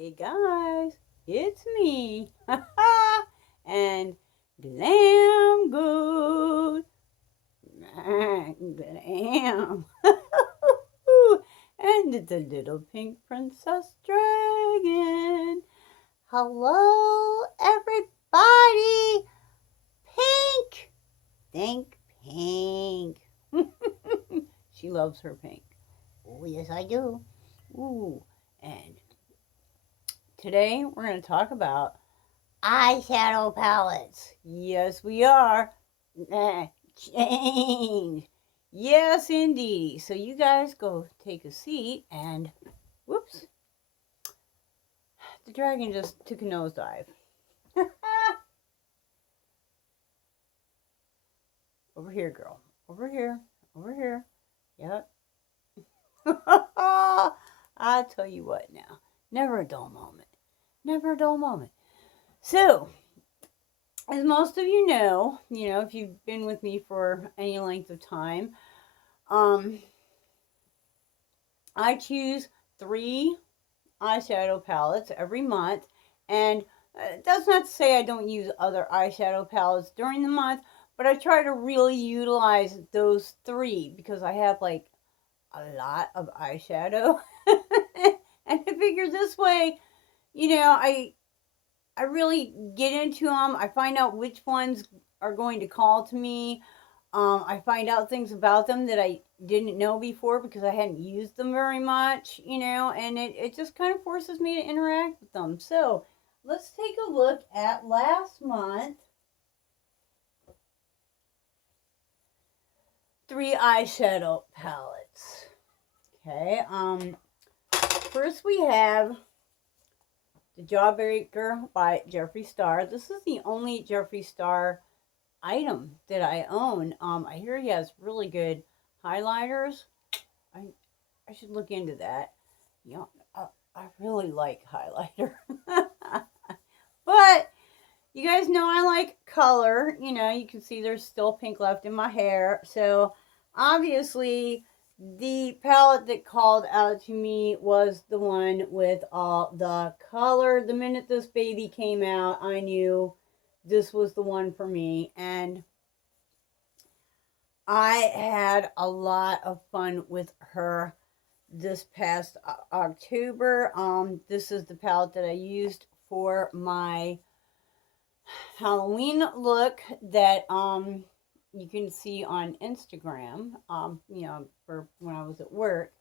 Hey guys, it's me, and Glam Goat, Glam, and the little pink princess dragon. Hello, everybody. Pink, think pink. She loves her pink. Oh yes, I do. Ooh, and today we're going to talk about eyeshadow palettes. Yes, we are. Change. Yes, indeed. So you guys go take a seat and, whoops, the dragon just took a nosedive. Over here, girl. Over here. Over here. Yep. I'll tell you what now. Never a dull moment. Never a dull moment. So, as most of you know, if you've been with me for any length of time, I choose 3 eyeshadow palettes every month, and that's not to say I don't use other eyeshadow palettes during the month, but I try to really utilize those 3 because I have like a lot of eyeshadow, and I figure this way, I really get into them. I find out which ones are going to call to me. I find out things about them that I didn't know before because I hadn't used them very much, and it just kind of forces me to interact with them. So let's take a look at last month. 3 eyeshadow palettes. Okay, first we have the Jawbreaker by Jeffree Star. This is the only Jeffree Star item that I own. I hear he has really good highlighters. I should look into that. I really like highlighter. But you guys know I like color. You can see there's still pink left in my hair. So obviously the palette that called out to me was the one with all the color. The minute this baby came out, I knew this was the one for me, and I had a lot of fun with her this past October. This is the palette that I used for my Halloween look that you can see on Instagram, for when I was at work.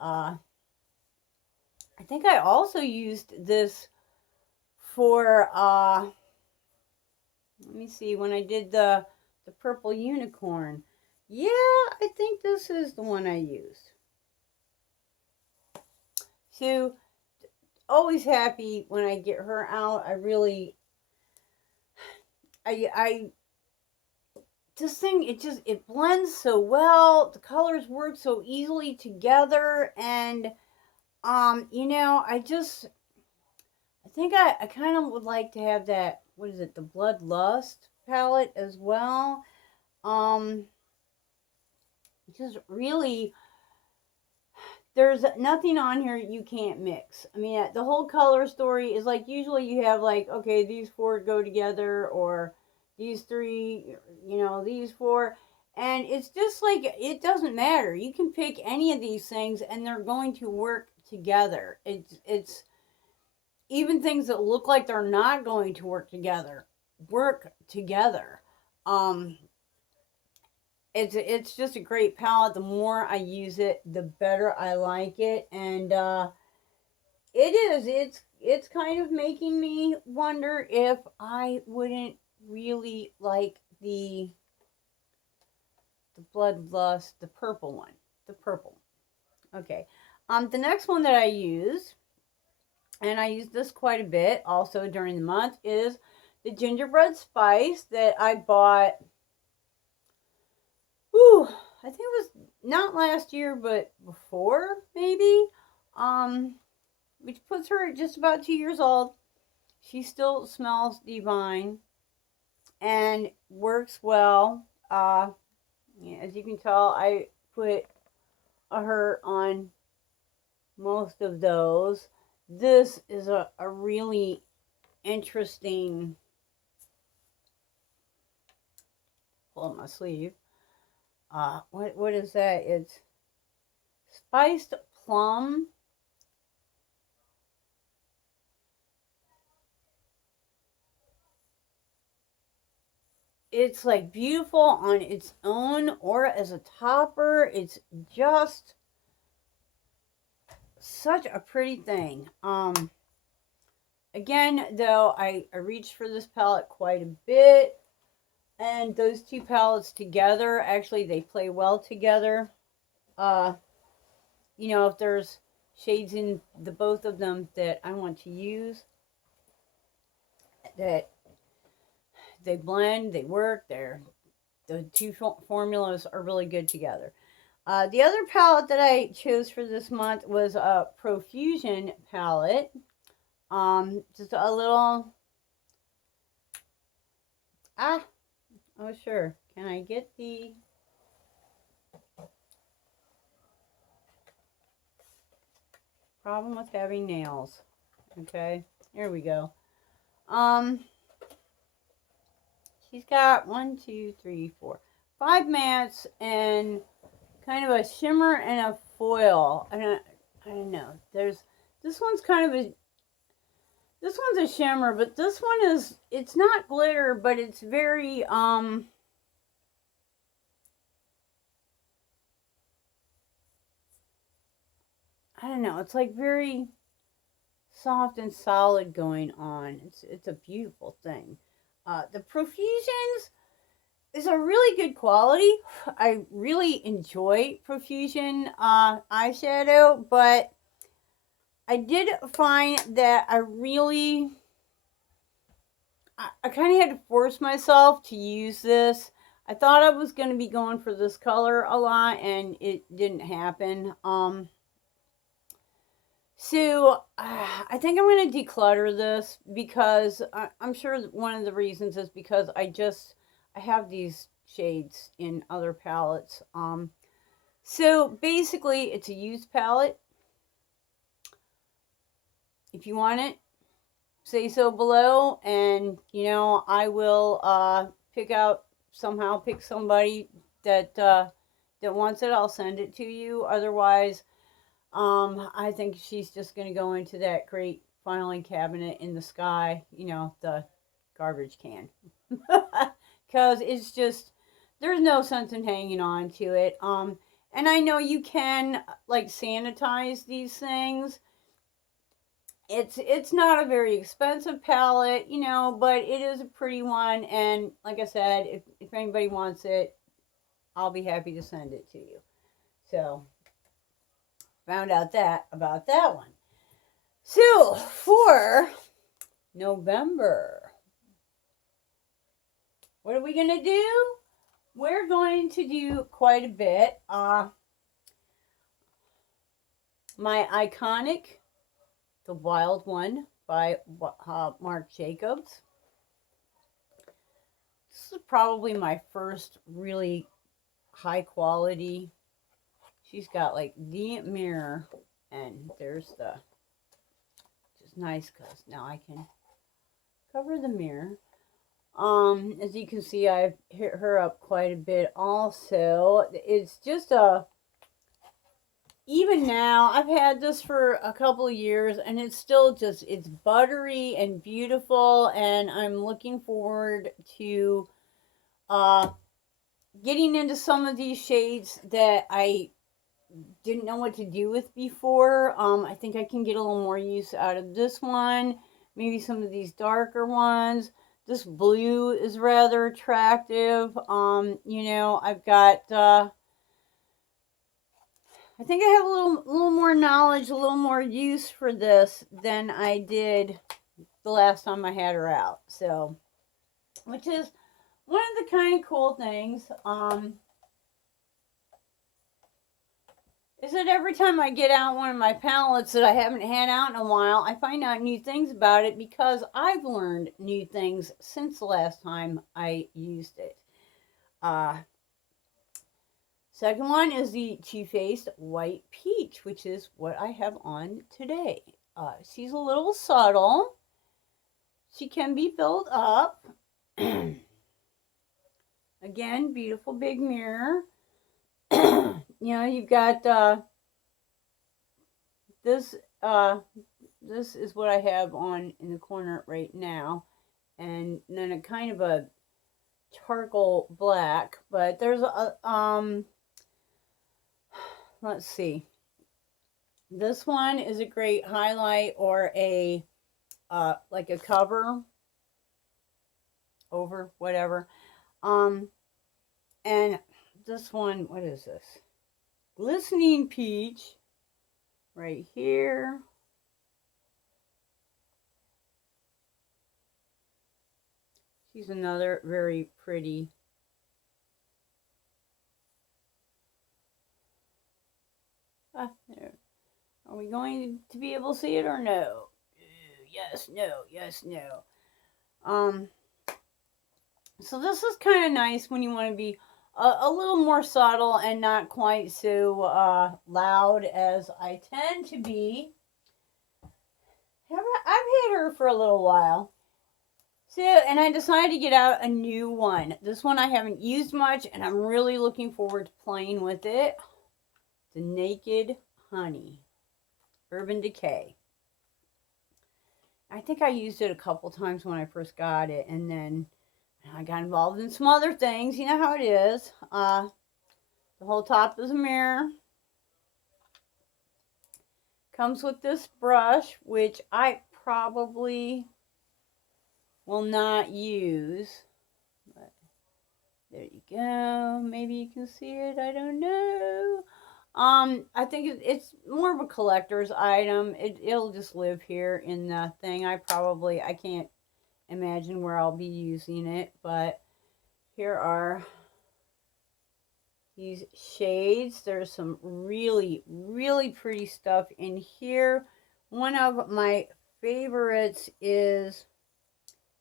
I think I also used this for, let me see, when I did the purple unicorn. Yeah, I think this is the one I used. So, always happy when I get her out. This thing, it blends so well. The colors work so easily together, and I think I kind of would like to have that, what is it, the Bloodlust palette as well. Just really, there's nothing on here you can't mix. I mean, the whole color story is like, usually you have like, okay, these 4 go together, or these 3, these 4. And it's just like, it doesn't matter. You can pick any of these things and they're going to work together. It's even things that look like they're not going to work together. It's just a great palette. The more I use it, the better I like it, and it's kind of making me wonder if I wouldn't really like the Bloodlust, the purple one, the purple. Okay, the next one that I use, and I use this quite a bit also during the month, is the Gingerbread Spice that I bought. I think it was not last year, but before, maybe. Which puts her at just about 2 years old. She still smells divine and works well. As you can tell, I put a hurt on most of those, This is a really interesting, pull up my sleeve. What is that? It's spiced plum. It's like beautiful on its own or as a topper. It's just such a pretty thing. Again, though, I reached for this palette quite a bit, and those two palettes together, actually, they play well together. You know, if there's shades in the both of them that I want to use, that they blend, they work, the two formulas are really good together. The other palette that I chose for this month was a Profusion palette. Just a little, oh sure, can I get the, problem with having nails, okay, here we go. She's got 1, 2, 3, 4, 5 mattes and kind of a shimmer and a foil. I don't know. There's, this one's kind of a, this one's a shimmer, but this one is, it's not glitter, but it's very, I don't know. It's like very soft and solid going on. It's a beautiful thing. The Profusions is a really good quality. I really enjoy Profusion eyeshadow, but I did find that I kind of had to force myself to use this. I thought I was going to be going for this color a lot, and it didn't happen. So I think I'm going to declutter this because I'm sure one of the reasons is because I have these shades in other palettes. So basically it's a used palette. If you want it, say so below, and you know, I will pick somebody that wants it. I'll send it to you. Otherwise, I think she's just going to go into that great filing cabinet in the sky, you know, the garbage can. Because it's just, there's no sense in hanging on to it. And I know you can, like, sanitize these things. It's not a very expensive palette, you know, but it is a pretty one. And like I said, if anybody wants it, I'll be happy to send it to you. So, found out about that one. So, for November, what are we going to do? We're going to do quite a bit. My iconic The Wild One by Marc Jacobs. This is probably my first really high quality. She's got like the mirror, and there's the, which is nice because now I can cover the mirror. As you can see, I've hit her up quite a bit also. It's just even now, I've had this for a couple of years, and it's still just, it's buttery and beautiful, and I'm looking forward to getting into some of these shades that I didn't know what to do with before. I think I can get a little more use out of this one, maybe some of these darker ones. This blue is rather attractive. You know, I've got, I think I have a little more knowledge, a little more use for this than I did the last time I had her out. So, which is one of the kind of cool things. Is that every time I get out one of my palettes that I haven't had out in a while, I find out new things about it because I've learned new things since the last time I used it. Second one is the Too Faced White Peach, which is what I have on today. she's a little subtle. She can be filled up. Again, beautiful big mirror. You've got this. This is what I have on in the corner right now, and then a kind of a charcoal black. But there's a let's see. This one is a great highlight or a like a cover over whatever. And this one, what is this? Glistening peach right here. She's another very pretty. There. Are we going to be able to see it or no? Yes, no, yes, no. So this is kind of nice when you want to be a little more subtle and not quite so loud as I tend to be. I've had her for a little while. So, and I decided to get out a new one. This one I haven't used much, and I'm really looking forward to playing with it. The Naked Honey. Urban Decay. I think I used it a couple times when I first got it, and then I got involved in some other things. You know how it is. The whole top is a mirror. Comes with this brush, which I probably will not use. But there you go. Maybe you can see it. I don't know. I think it's more of a collector's item. It'll just live here in the thing. I can't imagine where I'll be using it, but here are these shades. There's some really, really pretty stuff in here. One of my favorites is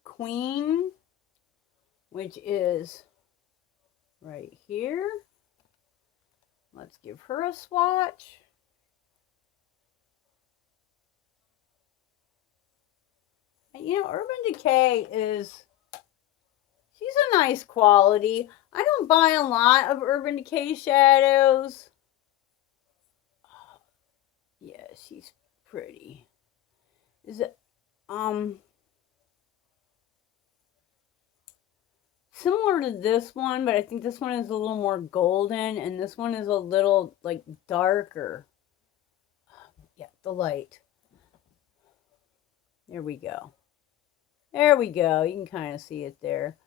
Queen, which is right here. Let's give her a swatch. And, Urban Decay she's a nice quality. I don't buy a lot of Urban Decay shadows. Yeah, she's pretty. Is it, similar to this one, but I think this one is a little more golden, and this one is a little, like, darker. Yeah, the light. There we go. There we go. You can kind of see it there.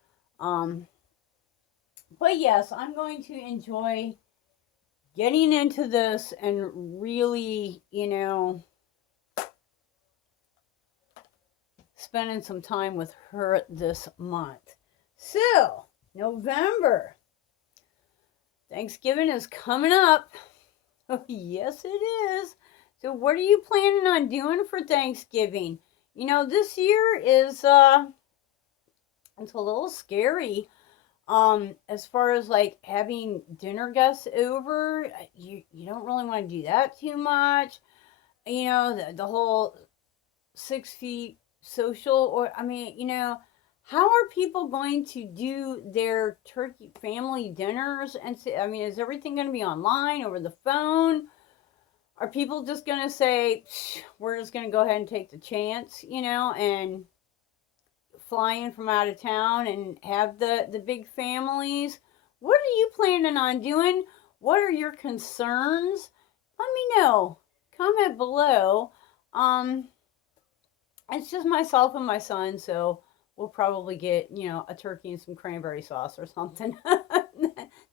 But yes, I'm going to enjoy getting into this and really, spending some time with her this month. So, November. Thanksgiving is coming up. Oh, yes, it is. So, what are you planning on doing for Thanksgiving? This year is, it's a little scary. As far as like having dinner guests over, you don't really want to do that too much. The whole 6 feet social, or how are people going to do their turkey family dinners? And is everything going to be online, over the phone? Are people just going to say, we're just going to go ahead and take the chance, and fly in from out of town and have the big families? What are you planning on doing? What are your concerns? Let me know. Comment below. It's just myself and my son, so we'll probably get, a turkey and some cranberry sauce or something.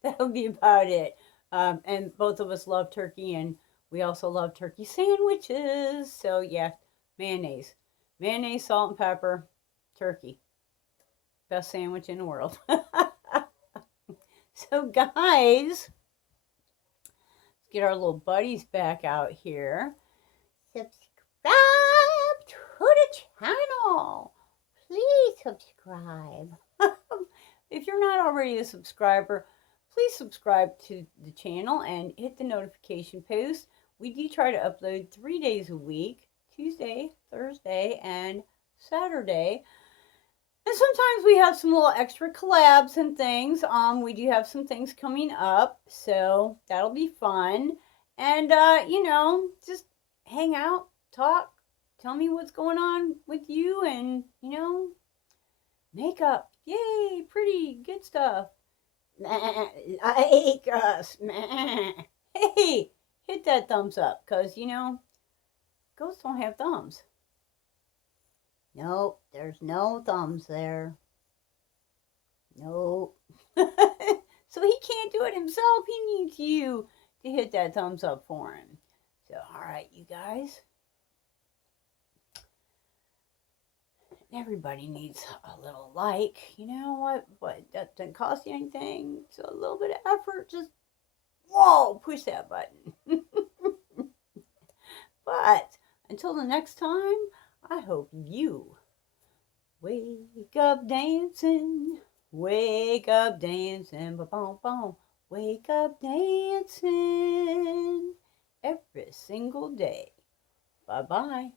That'll be about it. And both of us love turkey, and we also love turkey sandwiches. So yeah, mayonnaise, salt and pepper, turkey. Best sandwich in the world. So guys, let's get our little buddies back out here. Subscribe to the channel. Please subscribe. If you're not already a subscriber, please subscribe to the channel and hit the notification post. We do try to upload 3 days a week, Tuesday, Thursday, and Saturday. And sometimes we have some little extra collabs and things. We do have some things coming up, so that'll be fun. And just hang out, talk, tell me what's going on with you, and makeup. Yay, pretty, good stuff. Like us. Hey, hit that thumbs up, because ghosts don't have thumbs. Nope, there's no thumbs there. Nope. So he can't do it himself. He needs you to hit that thumbs up for him. So, all right, you guys. Everybody needs a little like. You know what? But that doesn't cost you anything. So a little bit of effort. Just, whoa, push that button. But until the next time, I hope you wake up dancing, ba-boom, wake up dancing every single day. Bye-bye.